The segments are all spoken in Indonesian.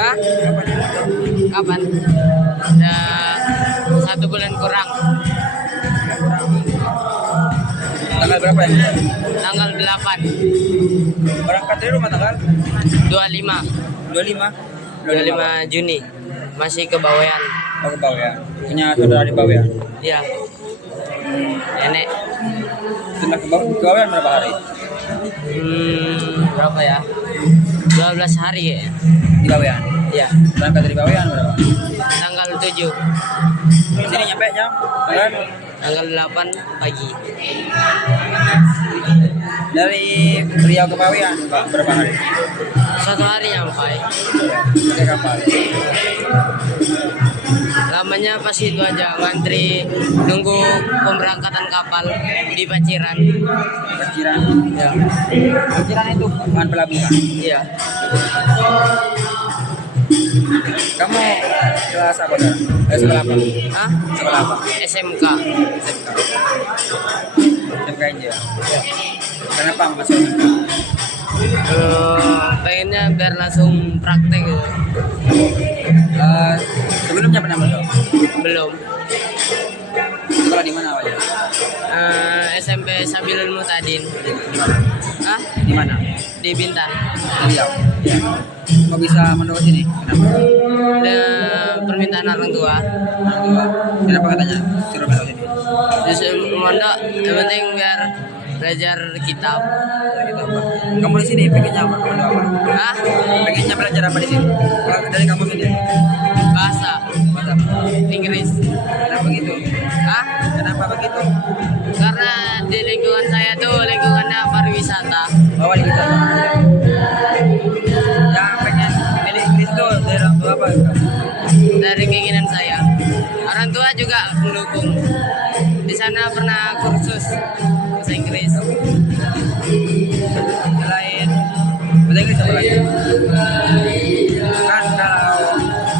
Hah? Kapan? Udah 1 bulan kurang. Tanggal berapa ya? Tanggal 8. Berangkat dari rumah tanggal 25. 25. 25 Juni. Masih ke Bawean. Oh, ke Bawean. Punya saudara di Bawean. Iya. Nenek. Setelah ke Bawean berapa hari? Berapa ya? 12 hari ya. Di Bawean. Iya. Berangkat dari Bawean berapa? Tanggal 7. Sini nyampe jam Tanggal 8 pagi. dari Riau ke Bawean berapa hari? 1 hari nyampai. Pakai kapal. Lamanya pas itu aja ngantri nunggu pemberangkatan kapal di Paciran. Paciran. Ya. Paciran itu bukan pelabuhan. Iya. Kamu kelas apa sekarang? Sekolah apa? Hah? Sekolah apa? SMK. SMK India. Kenapa masuk SMK? Pengennya biar langsung praktek gitu. Sebelumnya pernah masuk? Belum. Sekolah di mana awalnya? SMP Sabilul Mutadin. Hah? Di mana? Di Bintan. Riau. Kok bisa menurut sini? Kenapa? Ada permintaan orang tua. Kenapa katanya suruh masuk sini? Justru mondok yang penting biar belajar kitab. Gitu, apa? Kamu di sini pengennya apa? Hah? Pengennya belajar apa di sini? Dari kamu sendiri? Bahasa Bahasa apa? Inggris. Kenapa begitu? Hah? Kenapa begitu? Karena di lingkungan saya tuh lingkungannya pariwisata. Bawa di wisata. Yang pengen pilih Inggris tuh dari orang tua apa? Dari keinginan saya. Orang tua juga mendukung. Di sana pernah kursus bahasa Inggris. Selain bahasa Inggris apa lagi? Kan kalau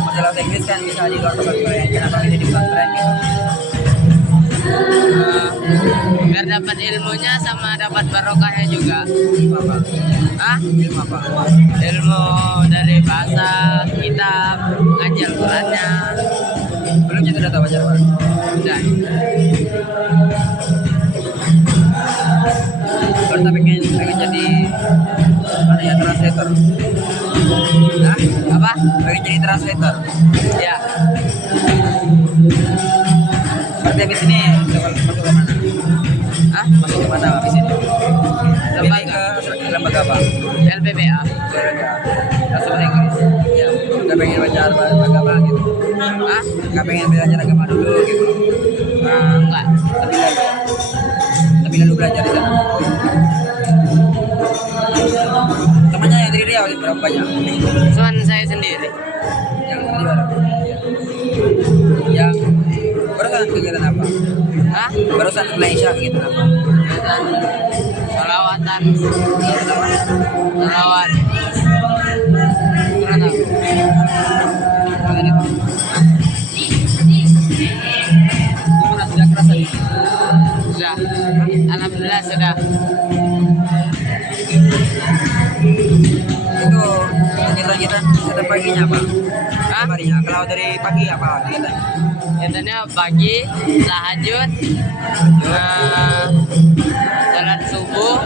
masalah bahasa Inggris kan bisa di luar pesantren. Kenapa bisa di pesantren gitu? Biar dapat ilmunya sama dapat barokahnya juga. Ilmu apa? Hah? Ilmu apa? Ilmu dari bahasa, kitab, ngaji Al-Qurannya. Belumnya sudah tahu baca Al-Quran? Udah. Kalau tak pengen jadi mana ya, translator? Hah? Apa? Pengen jadi translator? Ya. Berarti habis ini masuk ke mana? Hah? Masuk ke mana habis ini? Lembaga. Ke lembaga apa? LPBA. Langsung bahasa Inggris. Ya. Gak pengen baca agama gitu? Hah? Gak pengen belajar agama dulu gitu? Enggak. Tapi lalu belajar di sana. Temannya yang dari Riau berapa banyak? Cuman saya sendiri. Yang di mana? Yang barusan kegiatan apa? Hah? Barusan ke Malaysia kegiatan apa? Dan salawatan. Salawat. Kurang tahu. Apa itu? Gimana sudah kerasa nih? Sudah. Alhamdulillah sudah. Itu kegiatan setiap paginya apa? Hah? Harinya. Kalau dari pagi apa kegiatan? Kegiatannya pagi, tahajud, salat subuh,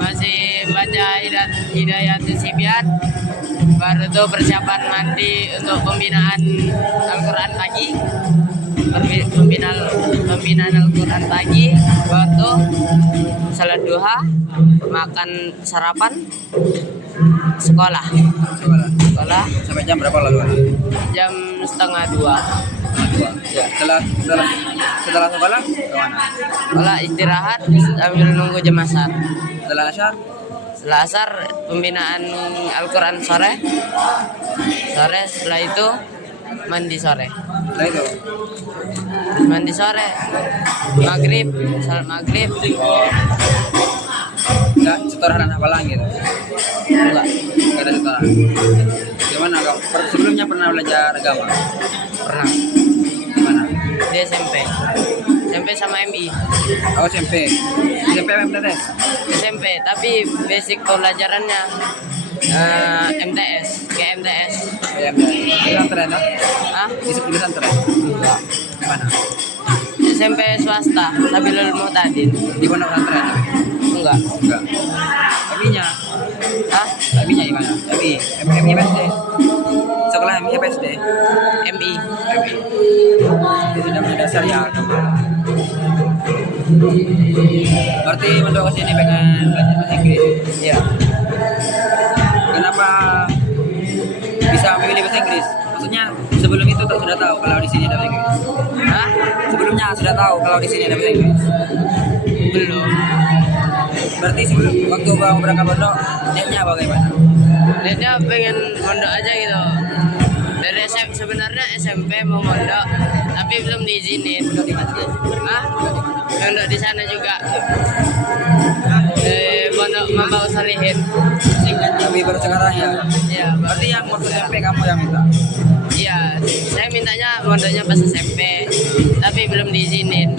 masih baca Hidayatul Sibyan, baru itu persiapan mandi untuk pembinaan Al-Quran pagi, pembinaan Al-Quran pagi, baru salat duha, makan sarapan, sekolah Sampai jam berapa lalu? jam 1:30. Ya, setelah sekolah kemana? Sekolah istirahat sambil nunggu jam asar. Setelah asar Setelah asar pembinaan Al-Quran sore. Setelah itu mandi sore. setelah itu Mandi sore. Maghrib, salat maghrib. nggak setoran hafalan gitu? Enggak. Nggak ada setoran. Gimana kau? Sebelumnya pernah belajar agama? Pernah. Di mana? Di SMP. SMP sama MI. Oh, SMP MTS. SMP, tapi basic pelajarannya MTS, ke MTS. Kayak di pesantren lah. Ah, Di pesantren. Di mana? SMP swasta, Sabilul Mu'tadin. Di mana pesantren? Enggak. Enggak. Abinya. Ah, Abinya di mana? Abi. MI PSD. Sekolah MI PSD. MI. MI. Sudah mendasar ya. Berarti Mando ke sini pengen belajar bahasa Inggris. Iya. Kenapa bisa memilih bahasa Inggris? Maksudnya sebelum itu sudah tahu kalau di sini ada bahasa Inggris. Hah? Sebelumnya sudah tahu kalau di sini ada bahasa Inggris. Belum. Berarti sebelum waktu bang berangkat pondok niatnya bagaimana? Dia pengen mondok aja gitu. Dari sebenarnya SMP mau mondok, tapi belum diizinin. Pondok di mana? Hah? Mondok di sana juga. Pondok Mamba Usalihin. Tapi baru sekarang ya. Iya, Berarti yang waktu SMP kamu yang minta. iya. Saya mintanya mondoknya pas SMP, tapi belum diizinin.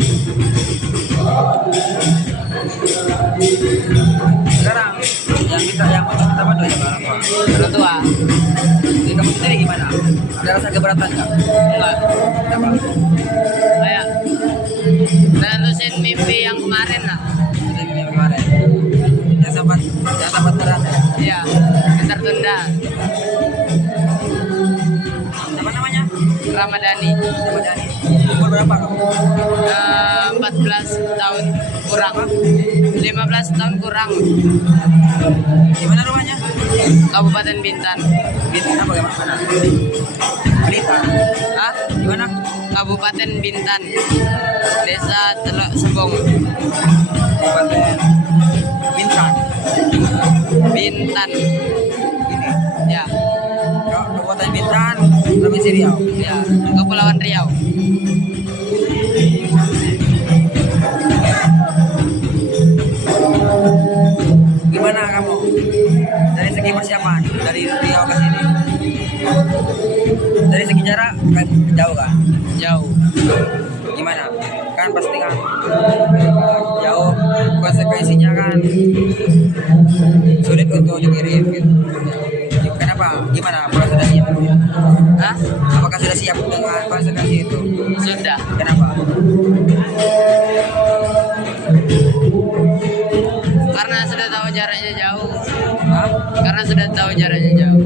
Sekarang yang minta pondok ya orang tua. Orang tua. Jadi kamu sendiri gimana? Ada rasa keberatan nggak? Enggak. Kenapa? Kayak nerusin mimpi yang kemarin lah. Ada yang kemarin. Yang sempat berat ya. Iya, tertunda. Apa namanya? Ramadhani. Sama Dani. Umur berapa kamu? 14 tahun kurang. 15 tahun kurang. Di mana rumahnya? Kabupaten Bintan. Bintan apa bagaimana? Blitar. Ah, Di mana? Kabupaten Bintan. Desa Teluk Sebong. Kabupaten Bintan. Bintan. Ini. Ya, Kabupaten Bintan, Provinsi Riau. ya, Kepulauan Riau. Gimana kamu? Dari segi persiapan dari Riau ke sini. Dari segi jarak kan jauh kan? Jauh. Gimana? Kan pasti kan jauh, konsekuensinya kan sulit untuk dikirim gitu. Kenapa? Gimana? Apakah sudah siap? Hah? Apakah sudah siap dengan konsekuensi itu? Sudah. Kenapa? Karena sudah tahu jaraknya jauh. Hah? Karena sudah tahu jaraknya jauh.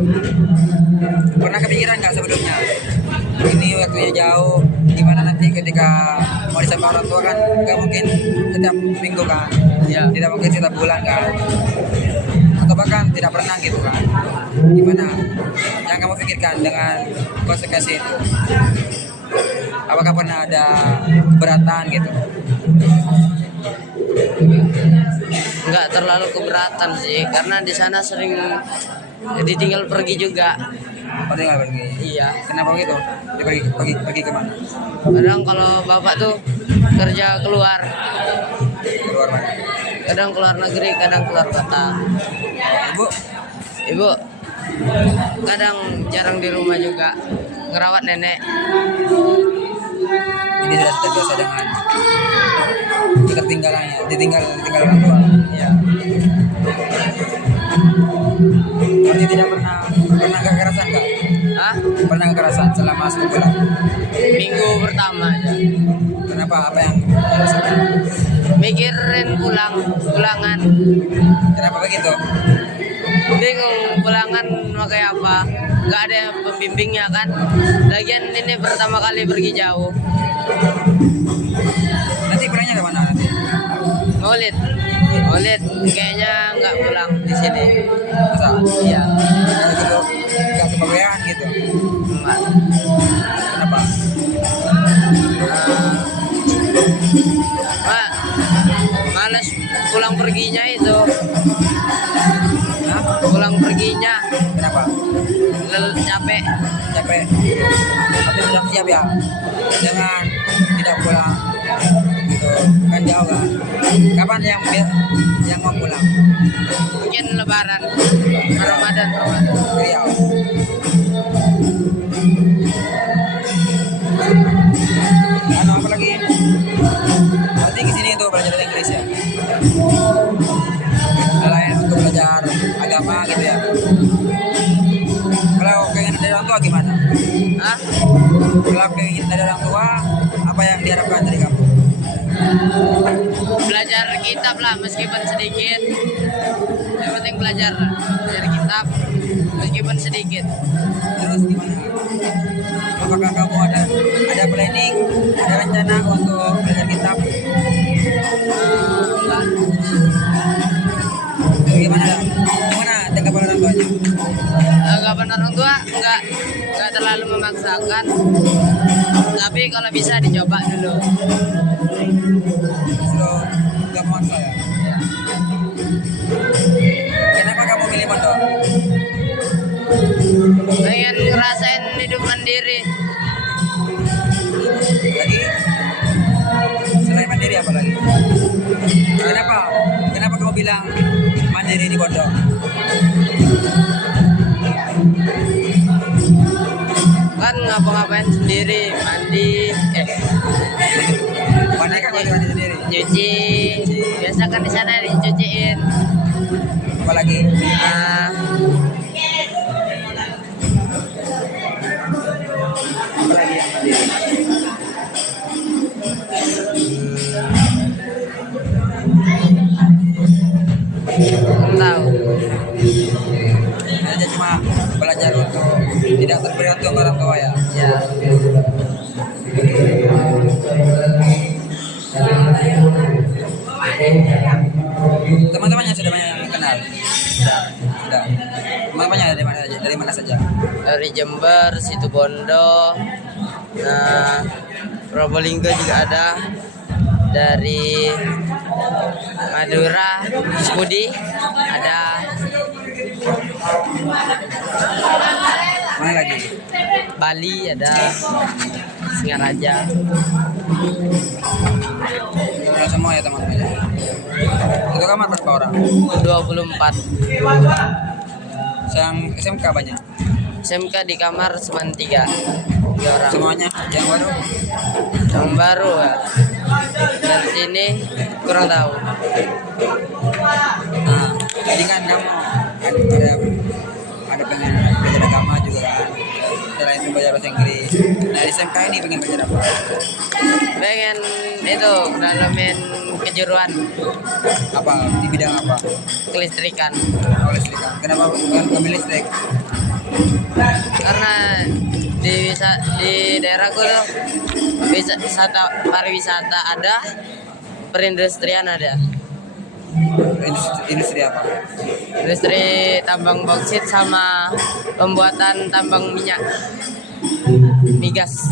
Pernah kepikiran nggak sebelumnya? Ini waktunya jauh, gimana nanti ketika mau disapa orang tua kan nggak mungkin setiap minggu kan, Ya. tidak mungkin setiap bulan kan, atau bahkan tidak pernah gitu kan. Gimana yang kamu pikirkan dengan konsekuensi itu? Apakah pernah ada keberatan gitu? Nggak terlalu keberatan sih, karena di sana sering ditinggal pergi juga. Oh, tinggal pergi. Iya. Kenapa begitu? Dia pergi kemana? Kadang kalau bapak tuh kerja keluar, Keluar mana? kadang keluar negeri, kadang keluar kota. Ibu? Ibu kadang jarang di rumah juga, ngerawat nenek. Jadi sudah terbiasa dengan ketertinggalannya, ditinggal orang tua. Iya. Berarti tidak pernah kekerasan nggak? Hah? Pernah kekerasan selama 1 bulan? Minggu pertama aja. Kenapa? Apa yang dirasakan? Mikirin pulangan. Kenapa begitu? Bingung pulangan pakai apa? Nggak ada yang pembimbingnya kan. Lagian ini pertama kali pergi jauh. Nanti pulangnya ke mana nanti? Maulid kayaknya nggak pulang di sini. Masa? Iya. Gitu, nggak kebagian gitu. Enggak. Kenapa? Mak, males pulang perginya itu. Hah? Pulang perginya Kenapa? capek. Capek. Tapi sudah siap ya dengan tidak pulang gitu kan jauh kan. Kapan yang mau pulang? Mungkin lebaran. Ramadan. Riau. Apa lagi? Berarti kesini untuk belajar bahasa Inggris ya? Selain untuk belajar agama gitu ya? tua gimana? Hah? Kalau keinginan dari orang tua, apa yang diharapkan dari kamu? Belajar kitab lah meskipun sedikit. Yang penting belajar kitab meskipun sedikit. Terus gimana? Apakah kamu ada planning, ada rencana untuk belajar kitab? Enggak. Gimana? Gimana tanggapan orang tuanya? Anggapan orang tua enggak terlalu memaksakan. Tapi kalau bisa dicoba dulu. Sudah nggak memaksa ya? Kenapa kamu pilih pondok? Pengen ngerasain hidup mandiri. Lagi? Selain mandiri apa lagi? Kenapa? Kenapa kamu bilang mandiri di pondok? Kan ngapa-ngapain sendiri, mandi, Mandi kan mandi sendiri. nyuci. Biasa kan di sana dicuciin. Apa lagi? Ah, Apa lagi yang mandiri? belum tahu. Hanya cuma belajar untuk tidak tergantung orang tua ya. Ya. Teman-temannya sudah banyak yang kenal. Sudah. Teman-temannya dari mana saja? Dari mana saja? Dari Jember, Situbondo, nah Probolinggo juga ada. Dari Madura, Budi ada. Mana lagi? Bali ada. Singaraja. Sudah semua ya teman-teman. Itu kamar berapa orang? 24. Yang SMK banyak. SMK di kamar cuma 3 orang. Semuanya yang baru. Yang baru ya. Dan sini kurang tahu. Nah, jadi kan kamu ada pengen belajar agama juga kan. Selain itu belajar bahasa Inggris. Nah di SMK ini pengen belajar apa? Pengen itu dalamin kejuruan Apa? Di bidang apa? kelistrikan. Oh, listrik. Kenapa bukan ngambil listrik? Karena di daerahku tuh pariwisata ada, perindustrian ada. Industri apa? Industri tambang boksit sama pembuatan tambang minyak. Migas.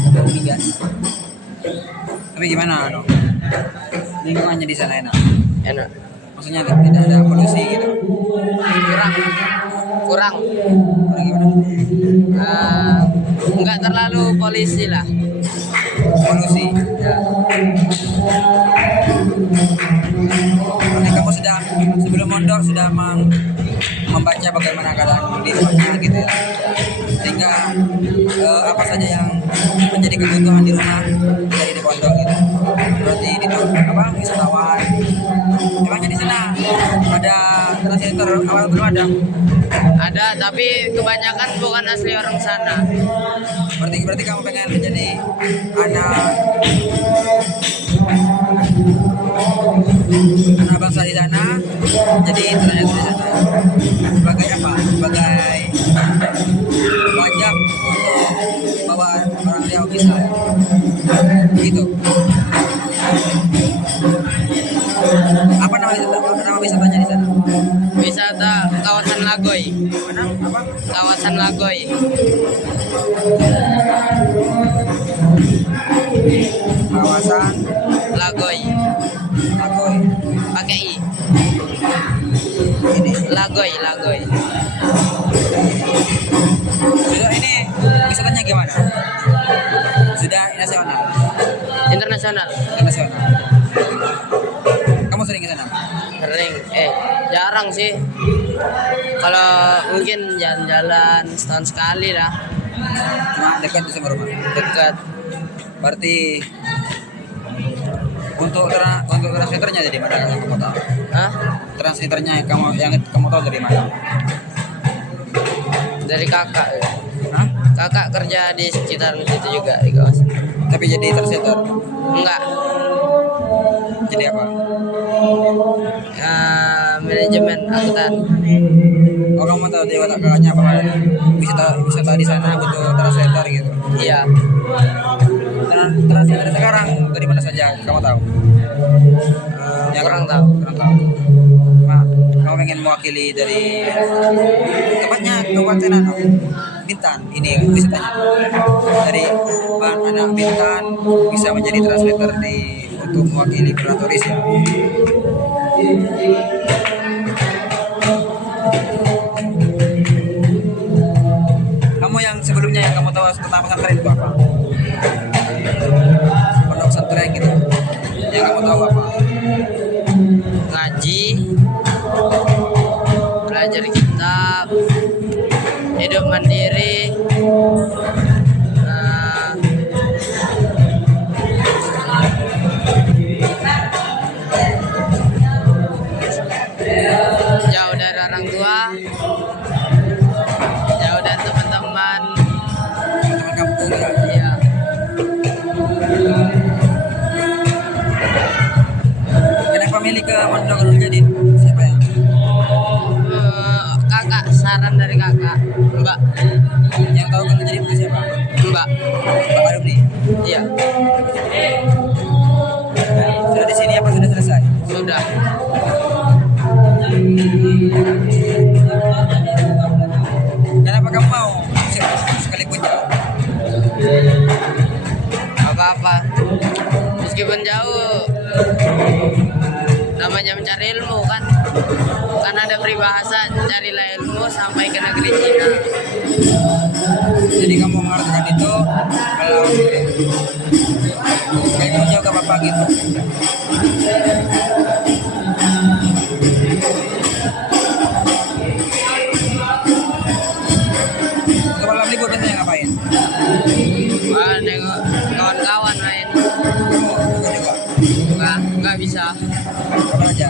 Tapi gimana no? Lingkungannya di sana enak. Enak. Maksudnya tidak ada polusi gitu. Kurang. Kurang gimana? Enggak terlalu polisi lah. Polusi. Ya. Berarti kamu sudah sebelum mondok sudah membaca bagaimana keadaan di rumahnya gitu ya. Sehingga apa saja yang menjadi kebutuhan di rumah dari di pondok gitu. Berarti di apa wisatawan. Emangnya di sana ada translator awal belum ada? Ada tapi kebanyakan bukan asli orang sana. Berarti kamu pengen menjadi anak bangsa di sana, jadi ternyata di sana sebagai apa? Sebagai pajak untuk bawa orang Riau bisa, gitu. Apa nama wisatanya di sana? Wisata kawasan Lagoy. Mana? Apa? Kawasan Lagoy. Kawasan Lagoy. Lagoy. Pakai I. Ini. Lagoy. Sudah ini wisatanya gimana? Sudah nasional. Internasional. Internasional. Kamu sering ke sana? Sering. Jarang sih. Kalau mungkin jalan-jalan setahun sekali lah. Cuma dekat sama rumah. Dekat. Berarti untuk translatornya dari mana yang kamu tahu? Hah? Translatornya yang kamu tahu dari mana? Dari kakak ya. Hah? Kakak kerja di sekitar situ juga di kawasan. Tapi jadi translator. Enggak, Jadi apa? manajemen angkutan. Oh, kamu tahu di watak kakaknya apa kan? Wisata di sana butuh translator gitu. Iya, Translator sekarang dari mana saja kamu tahu? kurang tahu. Kurang tahu. Nah, kamu pengen mewakili dari tepatnya Kabupaten Bintan ini wisatanya. Dari anak Bintan bisa menjadi translator untuk mewakili para turis ya. Kamu yang sebelumnya yang kamu tahu tentang pesantren itu apa? Pondok pesantren gitu. Yang kamu tahu apa? Ngaji, belajar kitab, hidup mandiri, jauh dari orang tua, jauh dari teman-teman. Teman kampung ya. Iya, Kenapa milih ke Pondok Nurul Jadid? Siapa ya? kakak, saran dari kakak, Mbak. Yang tahu Nurul Jadid itu siapa? Mbak. Pak Arumni. Iya, Sudah di sini apa sudah selesai? sudah. Kenapa kamu mau sekalipun jauh? Apa-apa, meskipun jauh, namanya mencari ilmu kan. Kan ada peribahasa, carilah ilmu sampai ke negeri Cina. Jadi kamu mengartikan itu kalau sekalipun jauh gak apa-apa gitu. Untuk malam libur biasanya ngapain? Wah, nengok kawan-kawan main. Kamu juga Nggak bisa. apa aja?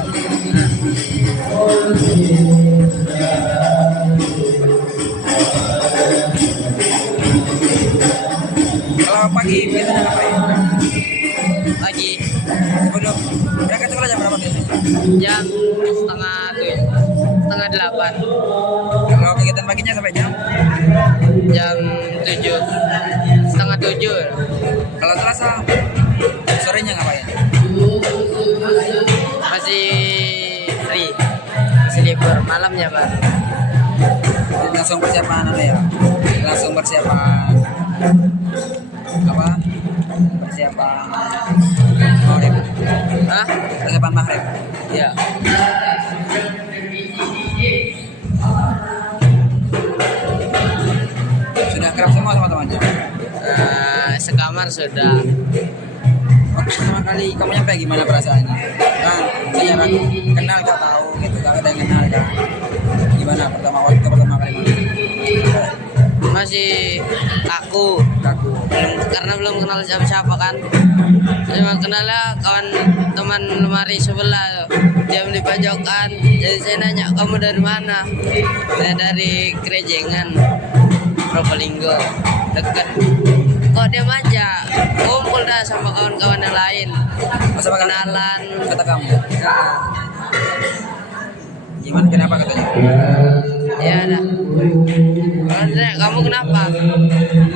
Kalau pagi biasanya ngapain? Pagi Sebelum berangkat sekolah jam berapa biasanya? jam setengah 8, Kalau kegiatan paginya sampai jam 7, setengah 7. kalau Selasa sorenya ngapain? Masih free, masih libur malamnya Pak. Langsung persiapan apa ya? Langsung persiapan apa? Persiapan maghrib. Hah? Persiapan maghrib. Ya. Sudah kerap semua sama temannya. Sekamar sudah. Waktu pertama kali kamu nyampe gimana perasaannya? Kan secara kenal gak tahu gitu, gak ada yang kenal kan? Gimana pertama kali Masih kaku. kaku? Karena belum kenal siapa-siapa kan. Cuma kenalnya kawan teman lemari sebelah tuh. Dia di pajokan. Jadi saya nanya, kamu dari mana? Saya dari Krejengan, Probolinggo, dekat. Kok dia manja? Kumpul dah sama kawan-kawan yang lain. Masa bakal Kenalan. kata kamu? Gimana kenapa katanya? Ya dah. Kalau kamu kenapa?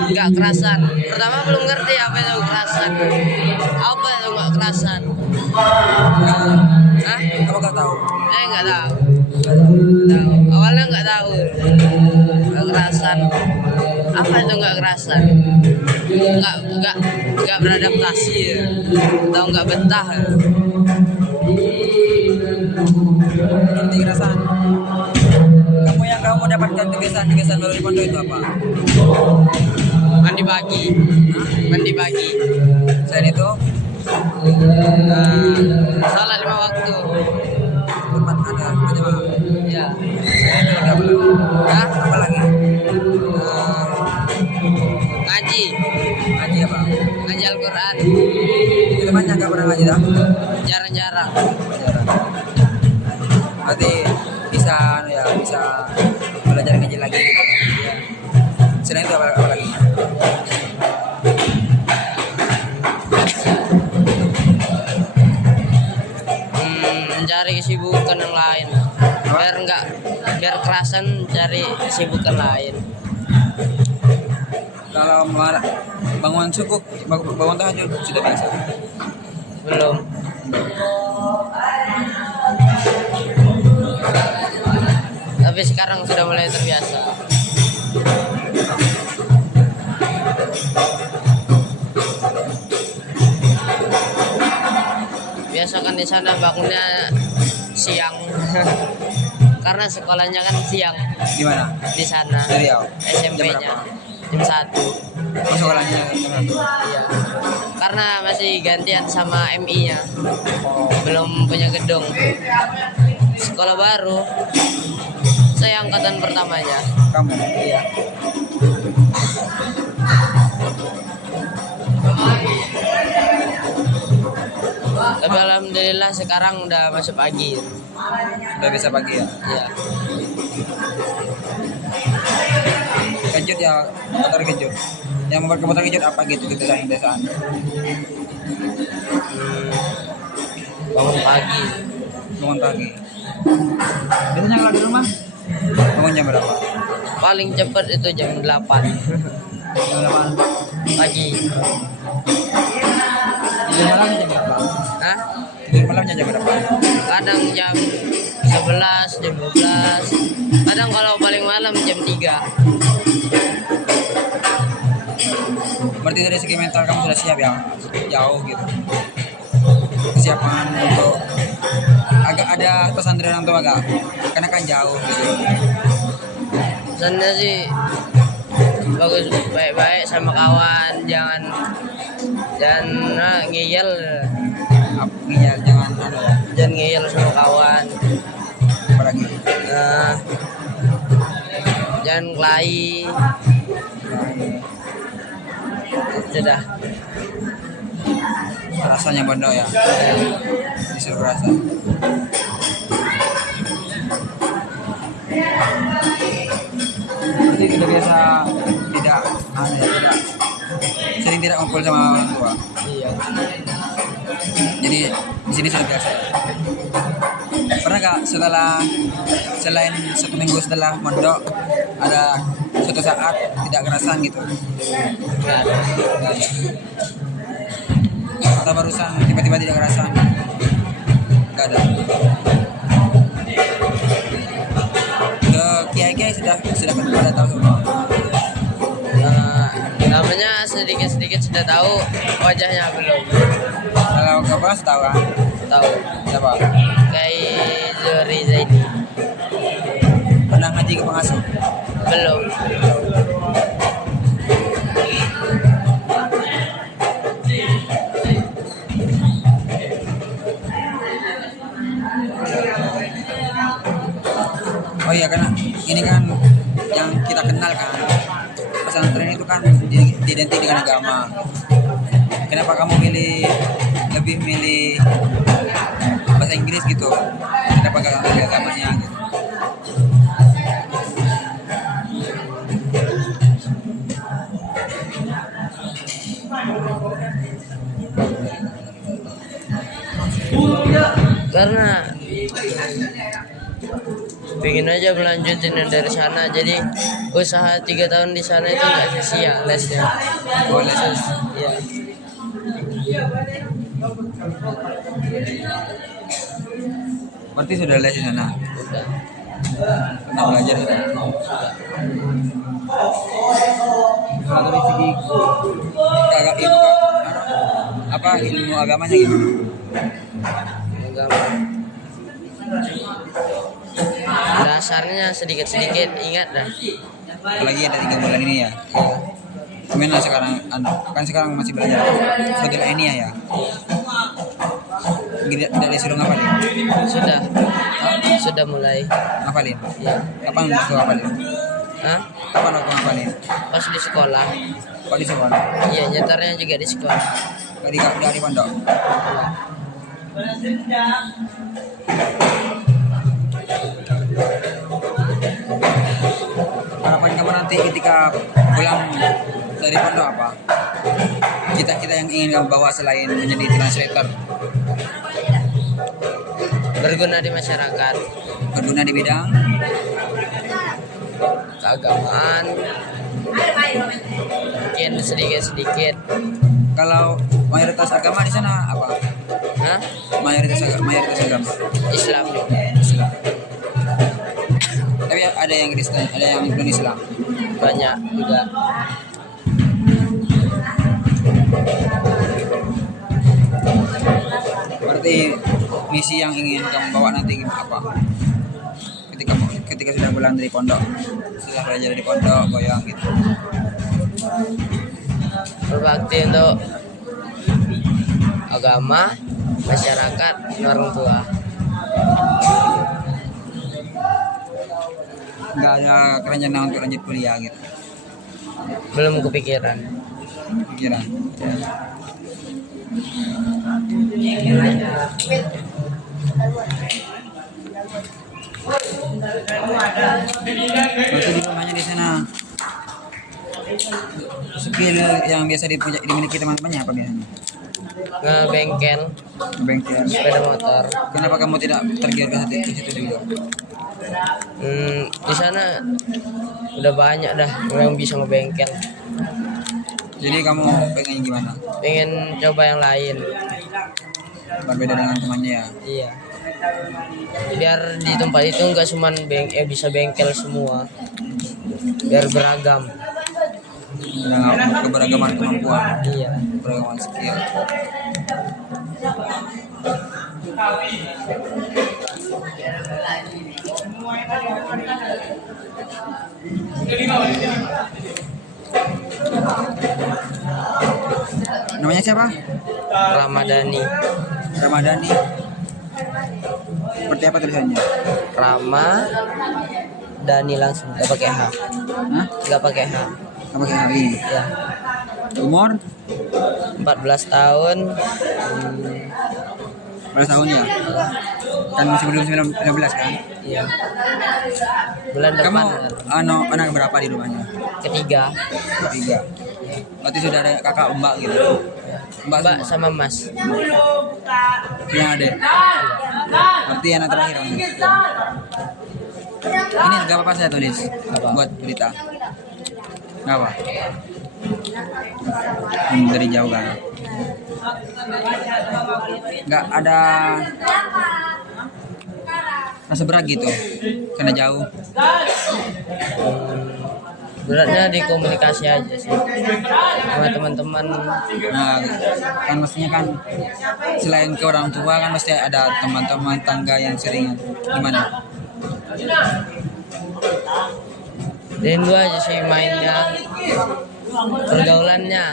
Nggak kerasan. Pertama belum ngerti apa itu kerasan. Apa itu nggak kerasan? Hah? Kamu gak tahu? Nggak tahu. Tahu. Awalnya nggak tahu. Nggak kerasan. Apa itu nggak kerasan? Nggak beradaptasi ya. Atau nggak betah ya. Nanti kerasan. Kamu dapatkan kebiasaan baru di pondok itu apa? Mandi pagi. Mandi pagi. Selain itu, Salat 5 waktu. tempat ada berjamaah. Ya. Selain itu apa lagi? Hah? Apa lagi? Ngaji. Ngaji apa? Ngaji Al-Quran. Itu banyak gak pernah ngaji dah? Jarang-jarang. Berarti bisa belajar ngaji lagi gitu. Selain itu apa lagi? Mencari kesibukan yang lain biar kerasan cari kesibukan lain. Kalau bangun subuh, bangun tahajud sudah biasa. Belum. Tapi sekarang sudah mulai terbiasa. Biasa kan di sana bangunnya siang. Karena sekolahnya kan siang Di mana? di sana. Di Riau. SMP-nya jam 1. Oh, sekolahnya jam 1. Iya. Karena masih gantian sama MI-nya. Oh, Belum punya gedung. Sekolah baru. Saya angkatan pertamanya. kamu? Iya. Tapi alhamdulillah sekarang udah masuk pagi. Udah bisa pagi ya? Iya. Kejut ya, motor kejut. Yang membuat motor kejut apa gitu yang desaan? Bangun pagi. Bangun pagi. Biasanya kalau di rumah bangun jam berapa? Paling cepat itu jam 8 Jam 8 pagi. Tidur malamnya jam berapa? Hah? Tidur malamnya jam berapa? Kadang jam 11, jam 12. Kadang kalau paling malam jam 3. Berarti dari segi mental kamu sudah siap ya? Jauh gitu. Kesiapan untuk agak ada pesan dari orang tua agak karena kan jauh gitu. Pesannya sih bagus, baik-baik sama kawan, jangan ngeyel, Ngiyal jangan anu ya. jangan ngeyel sama kawan. Apalagi Nah, jangan kelahi. Sudah. rasanya bodoh ya. Disuruh rasa. Berarti sudah biasa tidak sering tidak ngumpul sama orang tua. Iya. Jadi di sini sudah biasa. Pernah gak selain 1 minggu setelah mondok ada suatu saat tidak kerasan gitu? Nggak ada. Nggak ada. Atau barusan tiba-tiba tidak kerasan? Nggak ada. Ke kiai-kiai sudah pada tahu semua. Namanya sedikit-sedikit sudah tahu, wajahnya belum Kalau ke bawah tahu kan? tahu. Siapa? Kayak Zuri Zaidi Pernah ngaji ke pengasuh? belum. Oh iya, karena ini kan yang kita kenal kan, pesantren itu kan identik dengan agama. Kenapa kamu lebih milih bahasa Inggris gitu? Kenapa gak milih agamanya gitu? Karena pengen aja melanjutin dari sana, jadi usaha 3 tahun di sana itu nggak sia-sia lesnya. Boleh. Iya. Berarti sudah les di sana? Udah. Pernah belajar sudah? Kalau dari segi agak ilmu agamanya gimana? Agama. Dasarnya sedikit-sedikit ingat dah. Apalagi ada 3 bulan ini ya. Gimana sekarang? Kan sekarang masih belajar Fadil Ainia ya. Tidak disuruh ngapalin. Sudah mulai. Ngapalin. Ya. Kapan waktu ngapalin? Hah? Kapan waktu ngapalin? Pas di sekolah. Kalau di sekolah. Iya, nyetarnya juga di sekolah. Di pondok. Harapan kamu nanti nanti ketika pulang dari pondok apa? Kita yang ingin kamu bawa selain menjadi translator, Berguna di masyarakat, berguna di bidang keagamaan, mungkin sedikit-sedikit. kalau mayoritas agama di sana apa? Hah? Mayoritas agama Islam juga. Islam. Tapi ada yang Kristen, ada yang non Islam. Banyak juga. Berarti misi yang ingin kamu bawa nanti apa? Ketika sudah pulang dari pondok, sudah belajar dari pondok, goyang gitu. Berbakti untuk agama, masyarakat, dan orang tua. Nggak ada rencana untuk lanjut kuliah gitu, Belum kepikiran. pikiran. Berarti di rumahnya di sana skill yang biasa dimiliki teman-temannya apa biasanya? Ngebengkel, Bengkel. sepeda motor. Kenapa kamu tidak tergiur ke situ juga? Di sana udah banyak dah yang bisa ngebengkel. Jadi kamu pengen gimana? Pengen coba yang lain. Berbeda dengan temannya ya. Iya. Biar di tempat itu nggak cuman bisa bengkel semua. Biar beragam. Dengan keberagaman kemampuan, Iya. keberagaman skill. Namanya siapa? Ramadhani. Ramadhani. Seperti apa tulisannya? Rama Dhani langsung nggak pakai H. Hah? Nggak pakai H. Apa kayak hari ini? Ya. Umur 14 tahun. 14 tahun ya? Kan masih belum 19 kan? Iya. Bulan Kamu depan anak berapa di rumahnya? ketiga. Tiga. Berarti sudah ada kakak mbak gitu. Mbak Mbak semua? sama Mas. Yang ada. Berarti anak terakhir kamu. Ini gak apa-apa saya tulis buat berita. Gak apa. Dari jauh kan. Gak ada rasa berat gitu karena jauh. Beratnya di komunikasi aja sih sama teman-teman. Nah, kan mestinya kan selain ke orang tua kan mesti ada teman-teman tangga yang seringan. Gimana? Rindu aja sih mainnya, pergaulannya.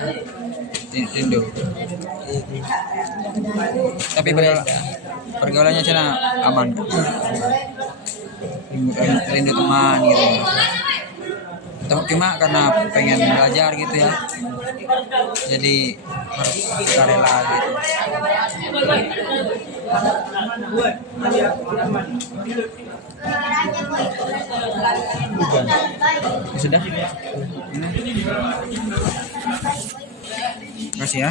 Rindu. Tapi pergaulannya sana aman. Rindu teman gitu. Cuma karena pengen belajar gitu ya, jadi harus rela gitu. Sudah? Ini. Terima kasih ya.